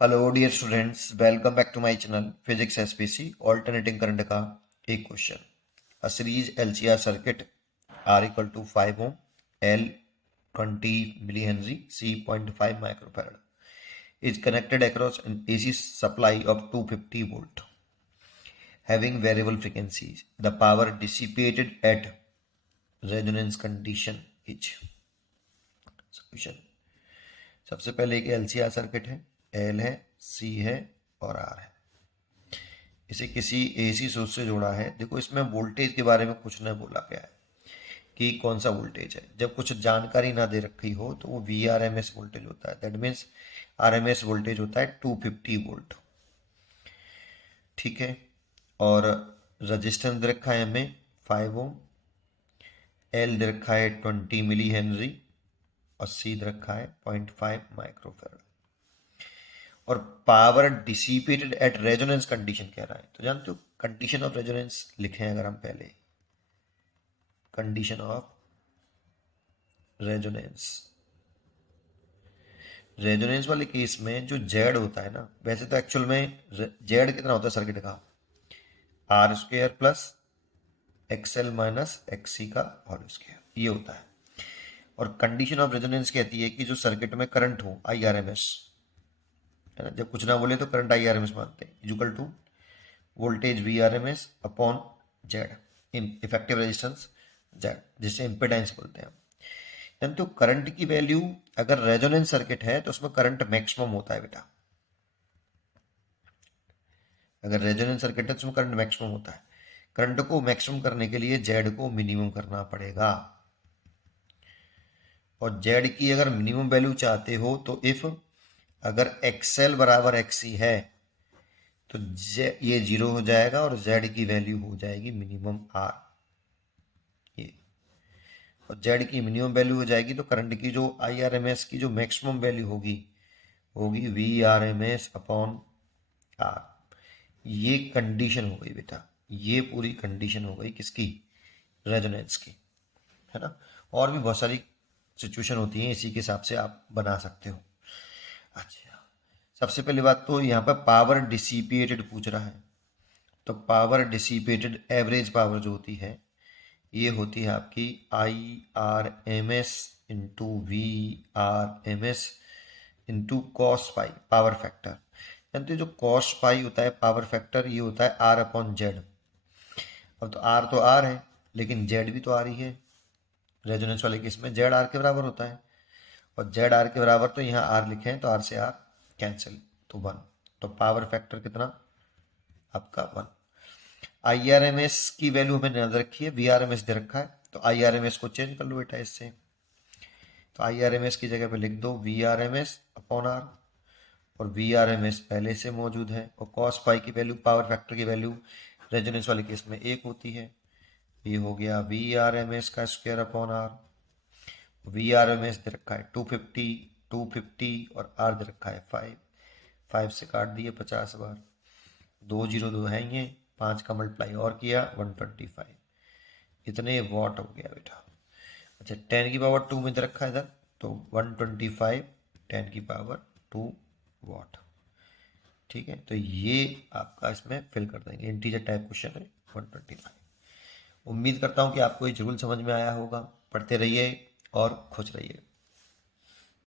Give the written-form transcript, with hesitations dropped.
Hello dear students, welcome back to my channel physics SPC alternating current का एक question. A series LCR circuit R equal to 5 ohm, L 20 millihenry, C 0.5 microfarad is connected across an AC supply of 250 volt having variable frequencies. The power dissipated at resonance condition is. Solution. सबसे पहले एक LCR circuit है, L है, सी है और are है। इसे किसी एसी सोर्स से जोड़ा है। देखो, इसमें वोल्टेज के बारे में कुछ न बोला गया है कि कौन सा वोल्टेज है। जब कुछ जानकारी ना दे रखी हो तो वो V R M S voltage होता है। That means R M S voltage होता है 250 वोल्ट। ठीक है। और रजिस्टेंस दे रखा है हमें 5 ओम, एल दे रखा है 20 मिली हेनरी और सी दे रखा है 0.5 माइक्रोफैरड। और power dissipated at resonance condition कह रहा है। तो जानते हो कंडीशन ऑफ रेजोनेंस लिखे हैं अगर हम पहले, कंडीशन ऑफ रेजोनेंस। रेजोनेंस वाले केस में जो जेड होता है ना, वैसे तो एक्चुअल में जेड कितना होता है सर्किट का, R square plus XL minus XC का होल स्क्वेयर, ये होता है। और कंडीशन ऑफ रेजोनेंस कहती है कि जो सर्किट में करंट हो आई आर एम एस, है ना, जब कुछ ना बोले तो current I R M S मानते हैं, equal to voltage V R M S upon Z in effective resistance Z, जिसे इम्पिडेंस बोलते हैं। यानी तो करंट की वैल्यू, अगर रेजोनेंस सर्किट है तो उसमें करंट मैक्सिमम होता है बेटा। अगर रेजोनेंस सर्किट है तो उसमें करंट मैक्सिमम होता है। करंट को मैक्सिमम करने के लिए जेड को मिनिमम करना पड़ेगा। और जेड की अगर मिनिमम वैल्यू चाहते हो तो इफ अगर एक्सएल बराबर एक्सी है तो ये जीरो हो जाएगा और जेड की वैल्यू हो जाएगी मिनिमम आर। ये और जेड की मिनिमम वैल्यू हो जाएगी तो करंट की जो आई आर एम एस की जो मैक्सिमम वैल्यू होगी होगी V R M S upon R. ये कंडीशन हो गई बेटा, ये पूरी कंडीशन हो गई किसकी, रेजोनेंस की, है ना। और भी बहुत सारी सिचुएशन होती हैं, इसी के हिसाब से आप बना सकते हो। अच्छा, सबसे पहली बात तो यहाँ पर पावर डिसिपेटेड पूछ रहा है। तो पावर डिसिपेटेड एवरेज पावर जो होती है ये होती है आपकी I R M S into V R M S into cos pi power factor. जानते हो जो कॉस पाई होता है पावर फैक्टर, ये होता है आर अपॉन जेड। अब तो आर है लेकिन जेड भी तो आर ही है। रेजोनेंस वाले केस में जेड आर के बराबर होता है और जेड आर के बराबर तो यहाँ आर लिखे हैं तो आर से आर कैंसिल, तो 1। तो पावर फैक्टर कितना आपका 1। आई आर एम एस की वैल्यू हमें याद रखी है, वी आर एम एस दे रखा है तो आई आर एम एस को चेंज कर लो बेटा इससे। तो आई आर एम एस की जगह पे लिख दो V R M S upon R, और वी आर एम एस पहले से मौजूद है। और कॉस पाई की वैल्यू, पावर फैक्टर की वैल्यू रेजोनेंस वाले केस में 1 होती है। ये हो गया वी आर एम एस का square upon R. V R M S दे रखा है 250, 250 और आर दे रखा है 5। 5 से काट दिए 50 बार, 2 जीरो 2 है ये, 5 का मल्टीप्लाई और किया 125, इतने वॉट हो गया बेटा। अच्छा, 10 की पावर 2 में दे रखा है इधर, तो 125 10 की पावर 2 वॉट। ठीक है, तो ये आपका इसमें फिल कर देंगे, इंटीजर टाइप क्वेश्चन है 125। उम्मीद करता हूँ कि आपको ये जरूर समझ में आया होगा। पढ़ते रहिए और खुश रहिए।